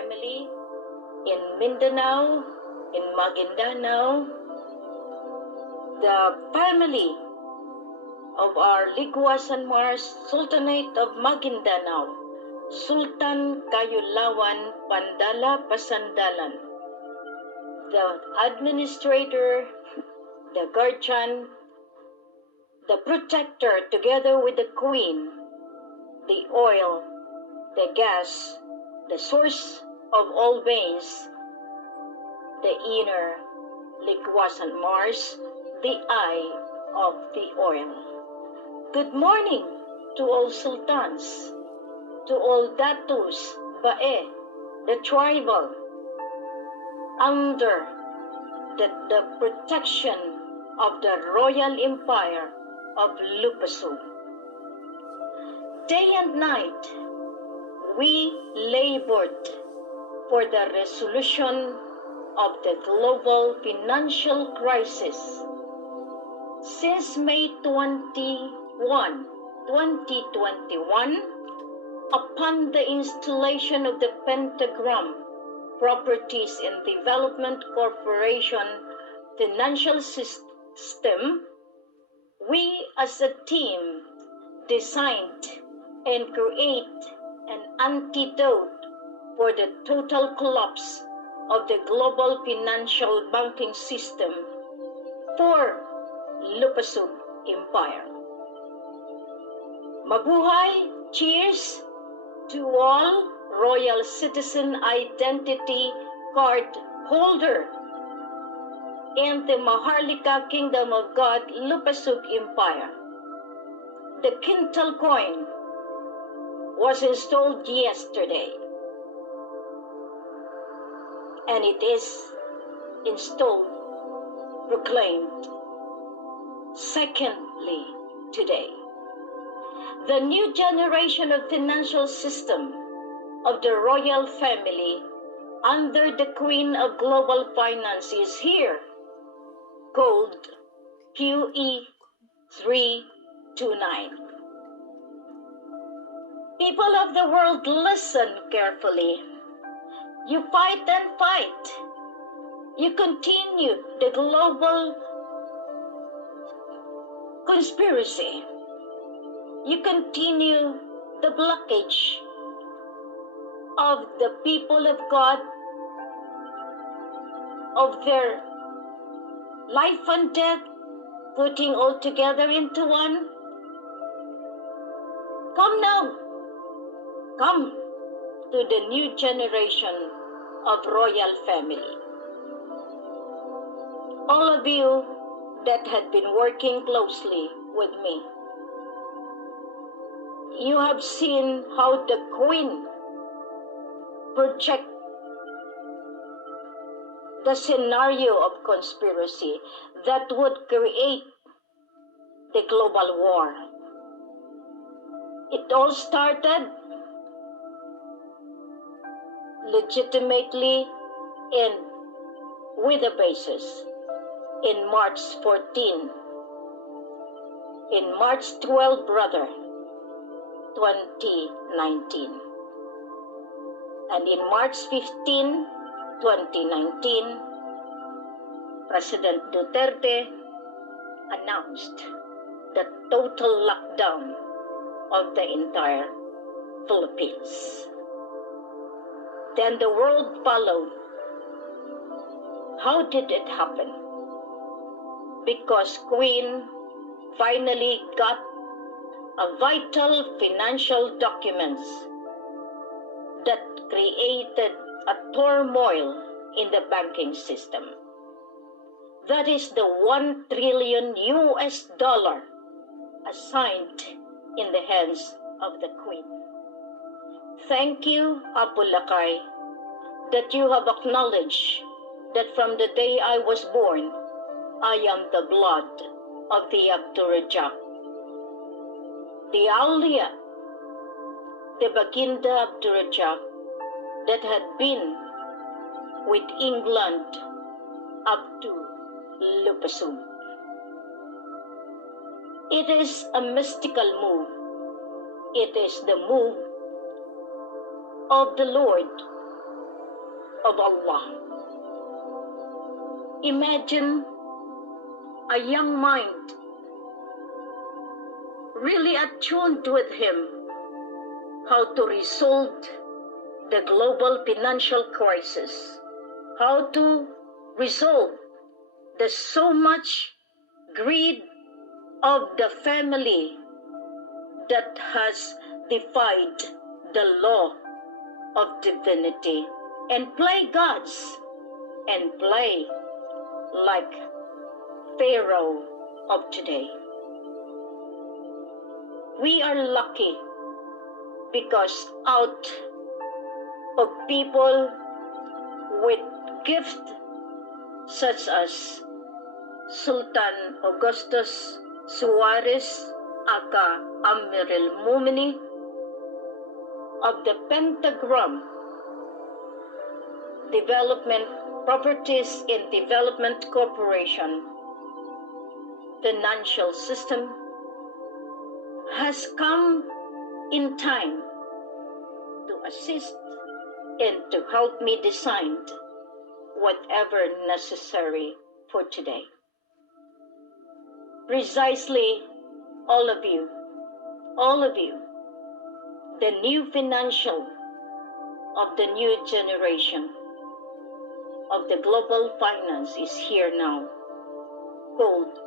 family in Mindanao, in Maguindanao, the family of our Ligwa San Mars Sultanate of Maguindanao, Sultan Kayulawan Pandala Pasandalan, the administrator, the guardian, the protector, together with the queen, the oil, the gas, the source of all veins, the inner Ligwa San Mars, the eye of the oil. Good morning to all sultans, to all datus, bae, the tribal, under the protection of the royal empire of Lupah. Day and night, we labored for the resolution of the global financial crisis. Since May 21, 2021, upon the installation of the Pentagram Properties and Development Corporation financial system, we as a team designed and create an antidote for the total collapse of the global financial banking system for Lupah Empire. Mabuhay! Cheers to all Royal Citizen Identity Card holder in the Maharlika Kingdom of God Lupah Empire. The Quintal coin was installed yesterday, and it is installed, proclaimed, secondly today. The new generation of financial system of the royal family under the Queen of Global Finance is here, called QE329. People of the world, listen carefully. You fight and fight. You continue the global conspiracy. You continue the blockage of the people of God, of their life and death, putting all together into one. Come now. Come to the new generation of royal family. All of you that had been working closely with me, you have seen how the Queen project the scenario of conspiracy that would create the global war. It all started legitimately and with a basis in March 14, in March 12, brother, 2019. And in March 15, 2019, President Duterte announced the total lockdown of the entire Philippines. Then the world followed. How did it happen? Because Queen finally got a vital financial documents that created a turmoil in the banking system. That is the $1 trillion assigned in the hands of the Queen. Thank you, Apo Lakay, that you have acknowledged that from the day I was born, I am the blood of the Abdurrajak, the Aulia, the Baginda Abdurrajak that had been with England up to Lupah. It is a mystical move. It is the move of the Lord of Allah. Imagine a young mind really attuned with Him, how to resolve the global financial crisis, how to resolve the so much greed of the family that has defied the law of divinity and play gods and play like Pharaoh of today. We are lucky because out of people with gift such as Sultan Augustus Suarez aka Amir al-Mumini of the Pentagram Development Properties in Development Corporation financial system has come in time to assist and to help me design whatever necessary for today. Precisely, all of you, the new financial of the new generation of the global finance is here now, called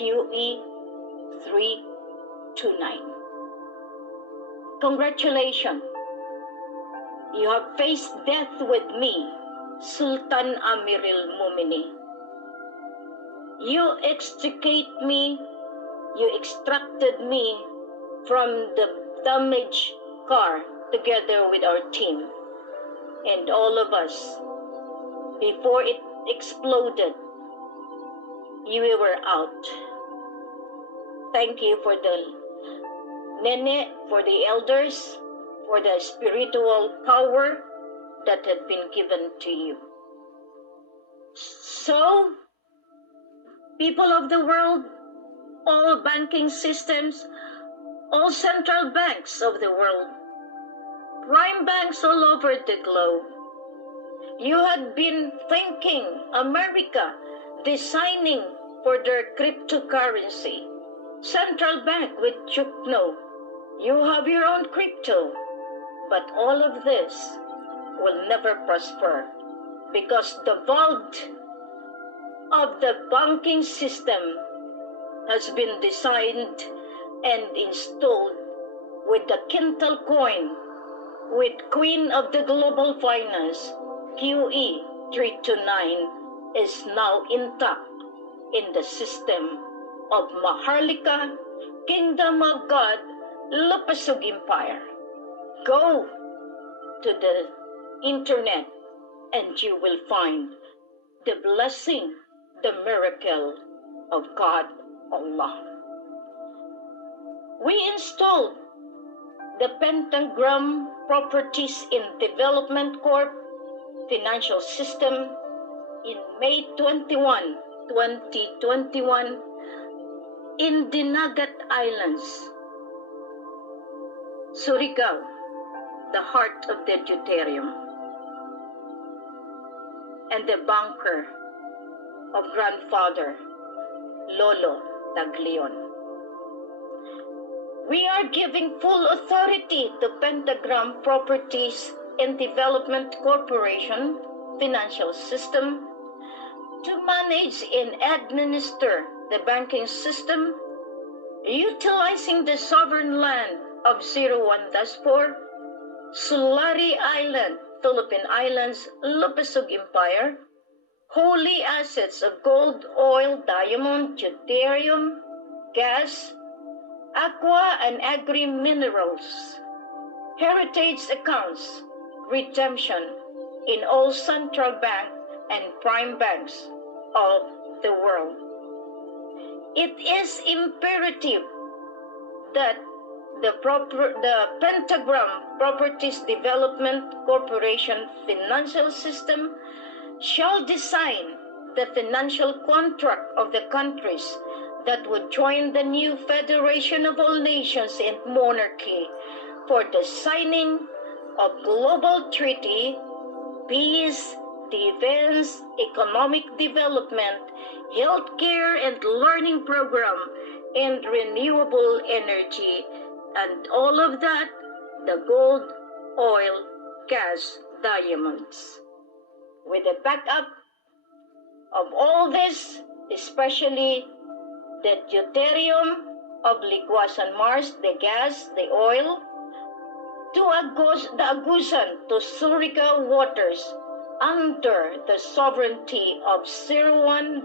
QE329. Congratulations, you have faced death with me, Sultan Amir al-Mumini. You extricate me, you extracted me from the damaged car together with our team and all of us. Before it exploded, you were out. Thank you for the Nene, for the elders, for the spiritual power that had been given to you. So, people of the world, all banking systems, all central banks of the world, prime banks all over the globe, you had been thinking America designing for their cryptocurrency. Central bank with Chukno, you have your own crypto. But all of this will never prosper because the vault of the banking system has been designed and installed with the Quintal coin, with Queen of the Global Finance, QE329, is now intact in the system of Maharlika, Kingdom of God, Lupah Empire. Go to the internet and you will find the blessing, the miracle of God Allah. We installed the Pentagram Properties in Development Corp financial system in May 21, 2021 in Dinagat Islands, Surigao, the heart of the deuterium, and the bunker of grandfather Lolo Taglion. We are giving full authority to Pentagram Properties and Development Corporation financial system to manage and administer the banking system, utilizing the sovereign land of 01-4, Sulari Island, Philippine Islands, Lupah Empire, holy assets of gold, oil, diamond, deuterium, gas, aqua and agri-minerals, heritage accounts, redemption in all central bank and prime banks of the world. It is imperative that the Pentagram Properties Development Corporation financial system shall design the financial contract of the countries that would join the new Federation of All Nations and Monarchy for the signing of global treaty peace, defense, economic development, healthcare and learning program, and renewable energy, and all of that, the gold, oil, gas, diamonds. With the backup of all this, especially the deuterium of Liguasan Mars, the gas, the oil, to the Agusan to Surigao waters under the sovereignty of 01-4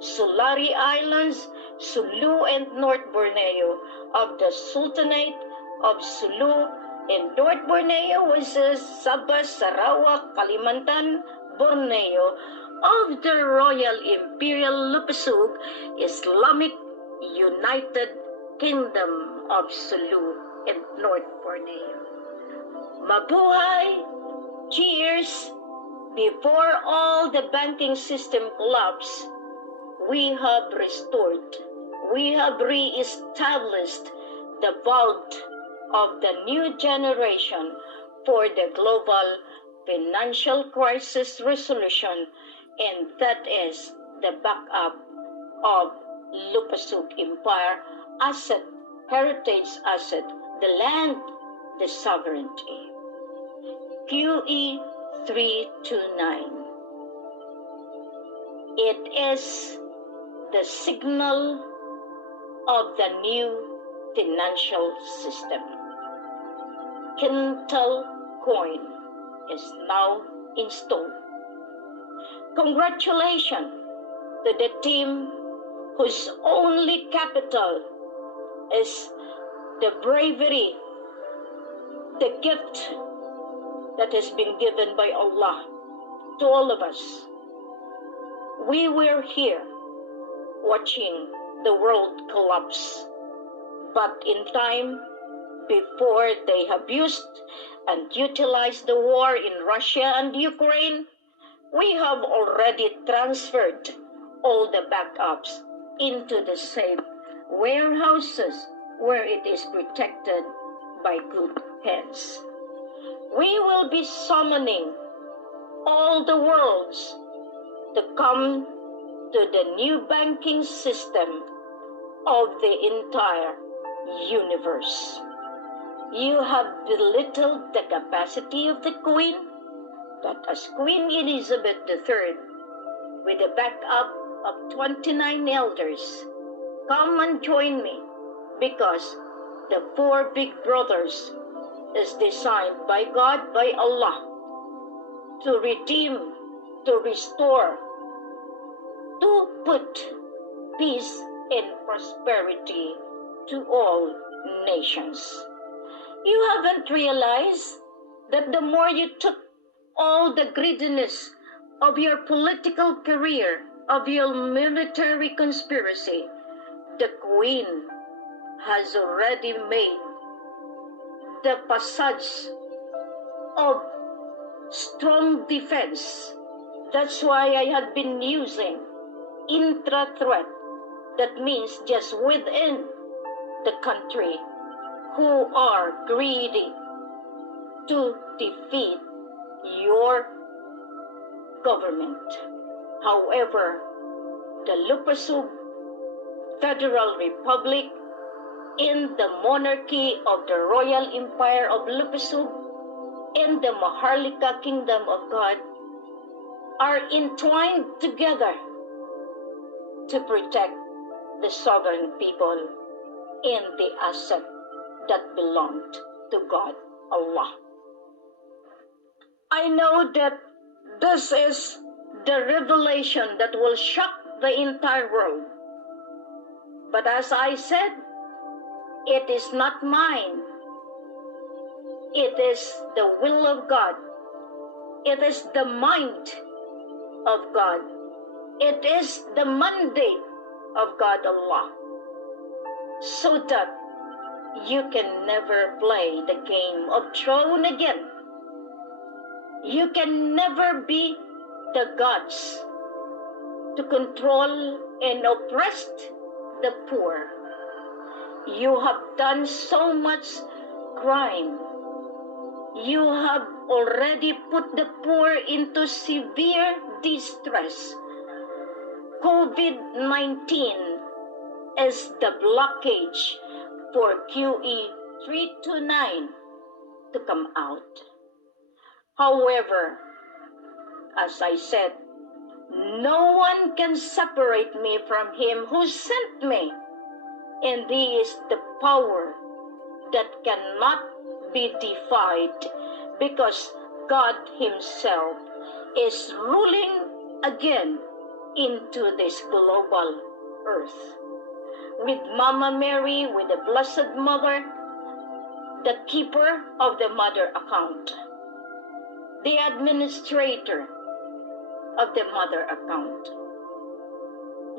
Sulari Islands, Sulu and North Borneo of the Sultanate of Sulu and North Borneo was Sabah, Sarawak, Kalimantan, Borneo of the Royal Imperial Lupah Islamic United Kingdom of Sulu and North Borneo. Mabuhay! Cheers! Before all the banking system collapsed, we have restored, we have re-established the vault of the new generation for the global financial crisis resolution, and that is the backup of Lupah Empire asset, heritage asset, the land, the sovereignty. QE329. It is the signal of the new financial system. Quintal coin is now installed. Congratulations to the team whose only capital is the bravery, the gift that has been given by Allah to all of us. We were here watching the world collapse, but in time, before they abused and utilized the war in Russia and Ukraine, we have already transferred all the backups into the safe warehouses where it is protected by good hands. We will be summoning all the worlds to come to the new banking system of the entire universe. You have belittled the capacity of the Queen, but as Queen Elizabeth III, with the backup of 29 elders, come and join me, because the 4 big brothers is designed by God, by Allah, to redeem, to restore, to put peace and prosperity to all nations. You haven't realized that the more you took all the greediness of your political career, of your military conspiracy, the Queen has already made the passage of strong defense. That's why I had been using intra-threat. That means just within the country who are greedy to defeat your government. However, the Lupah Federal Republic in the monarchy of the Royal Empire of Lupah and the Maharlika Kingdom of God are entwined together to protect the sovereign people and the asset that belonged to God, Allah. I know that this is the revelation that will shock the entire world. But as I said, it is not mine. It is the will of God. It is the mind of God. It is the mandate of God, Allah, so that you can never play the game of throne again. You can never be the gods to control and oppress the poor. You have done so much crime. You have already put the poor into severe distress. COVID-19 is the blockage for QE329 to come out. However, as I said, no one can separate me from him who sent me, and he is the power that cannot be defied, because God himself is ruling again into this global earth. With Mama Mary, with the Blessed Mother, the keeper of the mother account, the administrator of the mother account.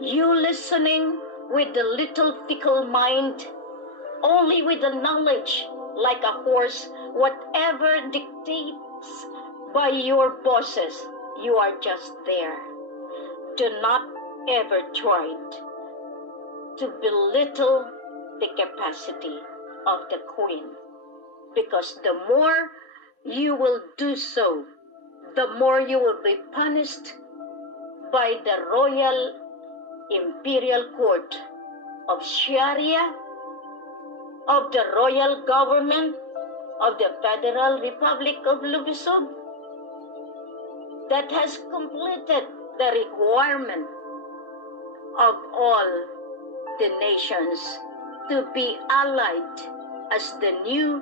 You listening with the little fickle mind, only with the knowledge like a horse, whatever dictates by your bosses, you are just there. Do not ever try to belittle the capacity of the Queen, because the more you will do so, the more you will be punished by the Royal Imperial Court of Sharia, of the Royal Government of the Federal Republic of Lupah, that has completed the requirement of all the nations to be allied as the new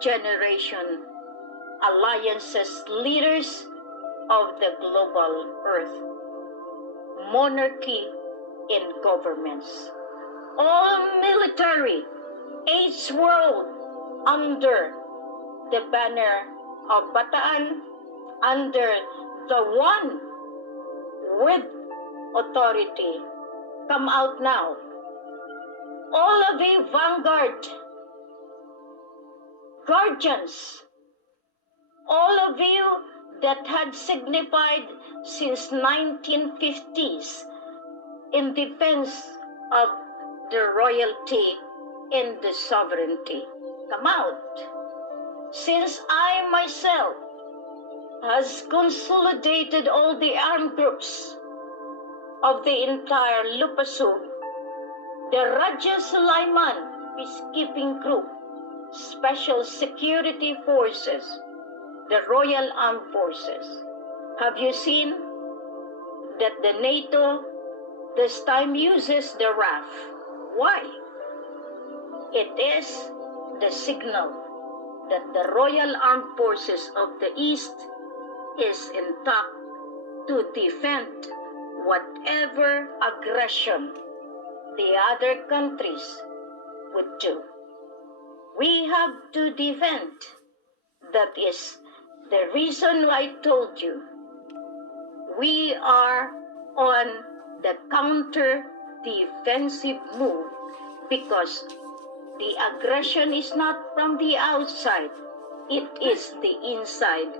generation alliances leaders of the global earth. Monarchy in governments. All military, each world under the banner of Bataan, under the one with authority. Come out now. All of you vanguard, guardians, all of you that had signified since 1950s in defense of the royalty and the sovereignty. Come out. Since I myself has consolidated all the armed groups of the entire Lupah, the Raja Sulaiman Peacekeeping Group, Special Security Forces, the Royal Armed Forces. Have you seen that the NATO this time uses the RAF? Why? It is the signal that the Royal Armed Forces of the East is intact to defend whatever aggression the other countries would do. We have to defend. That is the reason why I told you we are on the counter-defensive move, because the aggression is not from the outside. It is the inside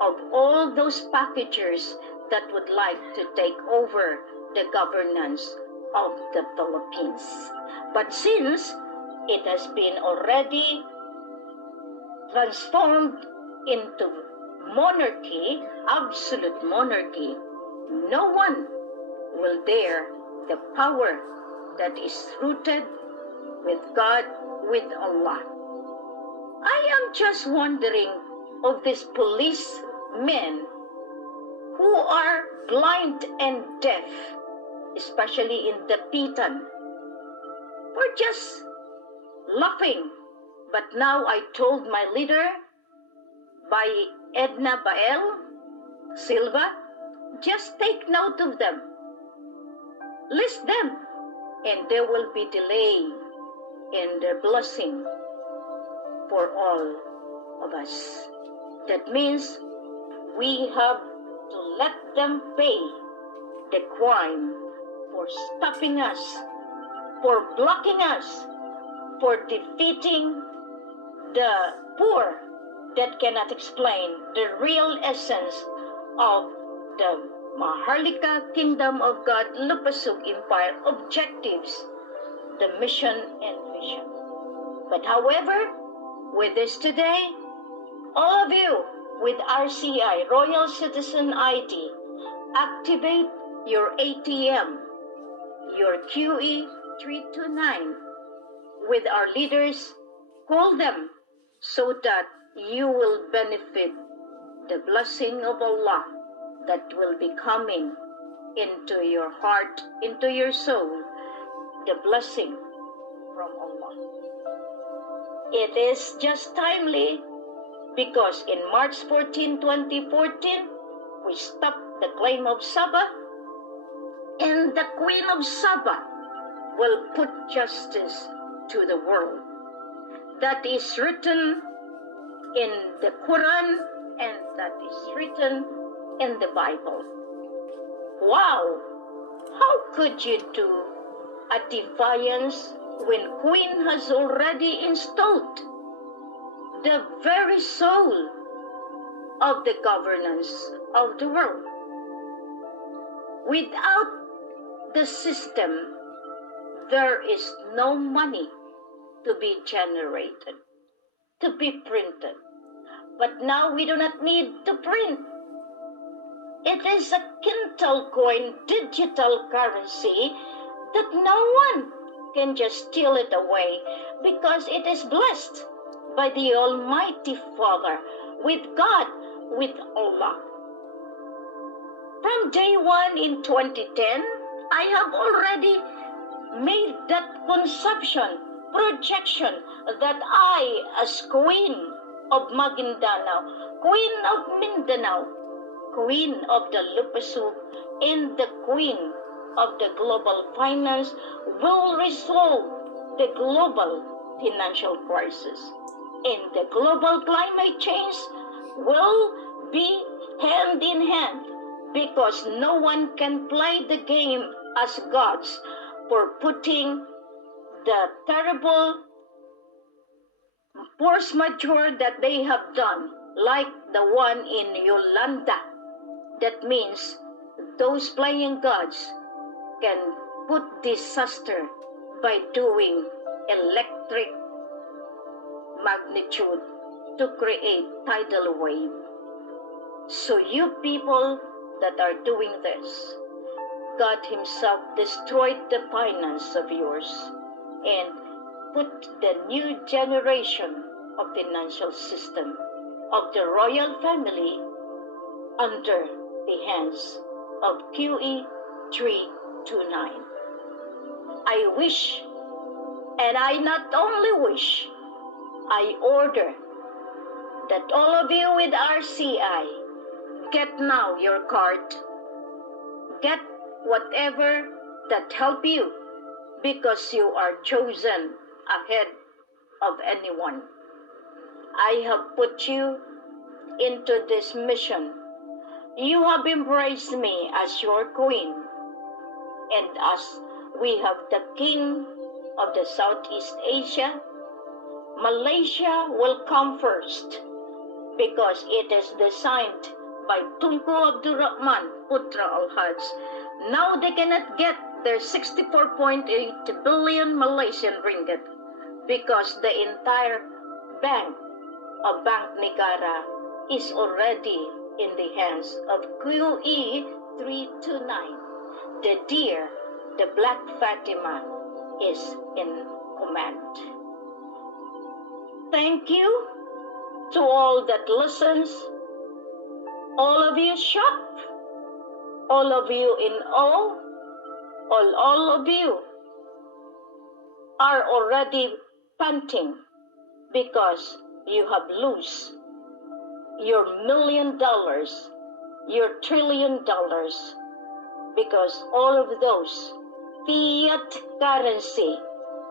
of all those packagers that would like to take over the governance of the Philippines. But since it has been already transformed into monarchy, absolute monarchy, no one will dare the power that is rooted with God, with Allah. I am just wondering of these policemen who are blind and deaf, especially in the Pitan, for just laughing. But now I told my leader, by Edna Bael Silva, just take note of them. List them, and there will be delay in their blessing for all of us. That means we have to let them pay the crime for stopping us, for blocking us, for defeating the poor that cannot explain the real essence of the Maharlika Kingdom of God Lupah Empire objectives, the mission and vision. But however, with this today, all of you with RCI, Royal Citizen ID, activate your ATM, your QE329 with our leaders. Call them so that you will benefit the blessing of Allah that will be coming into your heart, into your soul, the blessing from Allah. It is just timely because in March 14, 2014, we stopped the claim of Sabah, and the Queen of Sabah will put justice to the world. That is written in the Quran and that is written in the Bible. Wow! How could you do a defiance when Queen has already installed the very soul of the governance of the world? Without the system, there is no money to be generated, to be printed. But now we do not need to print. It is a Quintal coin, digital currency, that no one can just steal it away because it is blessed by the Almighty Father, with God, with Allah. From day one in 2010, I have already made that conception, projection, that I, as Queen of Maguindanao, Queen of Mindanao, Queen of the Lupah, and the Queen of the global finance, will resolve the global financial crisis. And the global climate change will be hand in hand, because no one can play the game as gods for putting the terrible force majeure that they have done, like the one in Yolanda. That means those playing gods can put disaster by doing electric magnitude to create tidal wave. So you people that are doing this, God Himself destroyed the finance of yours and put the new generation of financial system of the royal family under the hands of QE329. I wish, and I not only wish, I order that all of you with RCI, get now your card, get whatever that help you, because you are chosen ahead of anyone. I have put you into this mission. You have embraced me as your queen, and as we have the king of the Southeast Asia, Malaysia will come first, because it is designed by Tunku Abdul Rahman Putra Al-Haj. Now they cannot get their 64.8 billion Malaysian ringgit because the entire bank of Bank Negara is already in the hands of QE329. The dear, the Black Fatima, is in command. Thank you to all that listens, all of you shocked, all of you in awe, all of you are already panting because you have lost your $1 million, your $1 trillion, because all of those fiat currency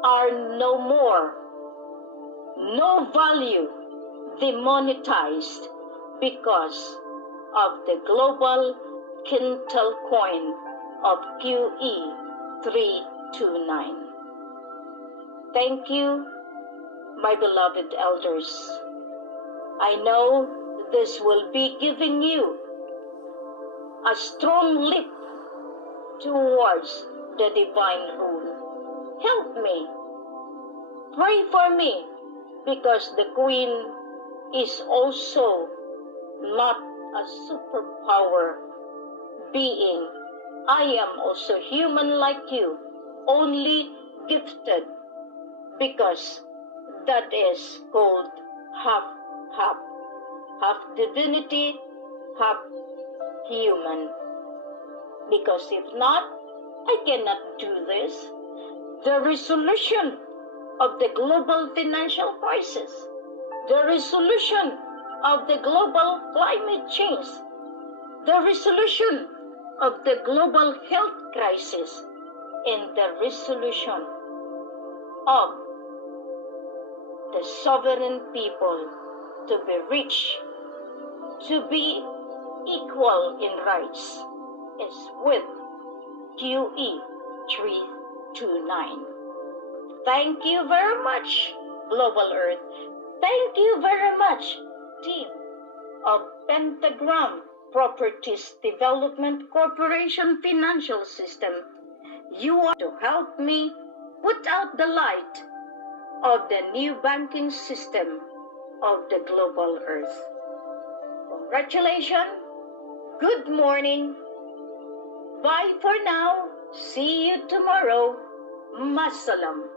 are no more, no value, demonetized because of the global Quintal coin of QE329. Thank you, my beloved elders. I know this will be giving you a strong leap towards the divine rule. Help me. Pray for me, because the Queen is also not a superpower being. I am also human like you, only gifted, because that is called half, half divinity, half human. Because if not, I cannot do this. The resolution of the global financial crisis, the resolution of the global climate change, the resolution of the global health crisis, and the resolution of the sovereign people to be rich, to be equal in rights, is with QE329. Thank you very much, Global Earth. Thank you very much, team of Pentagram Properties Development Corporation Financial System. You are to help me put out the light of the new banking system of the Global Earth. Congratulations. Good morning. Bye for now. See you tomorrow. Masalam.